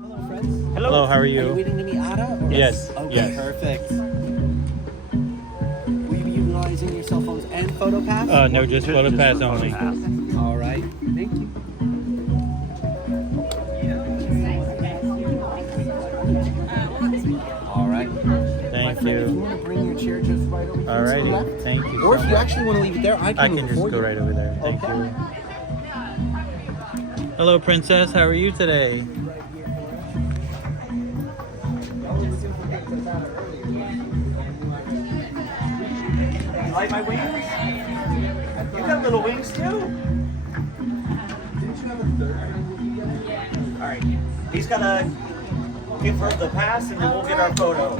Hello, how are Are you? you waiting to meet Atta? Yes, Okay, yes. perfect. Will you be utilizing your cell phones and PhotoPass? No, just photo pass only. All right. Thank you. All right. My Thank friend, if you you. want to bring your chair just right over here to the Alrighty, left, thank you or so if you much. actually want to leave it there, I can I move can it just for go you. right over there. Thank Okay. you. Hello, princess. How are you today? You like my wings? You got little wings too. All right. He's gotta give her the pass, and then we'll get our photo.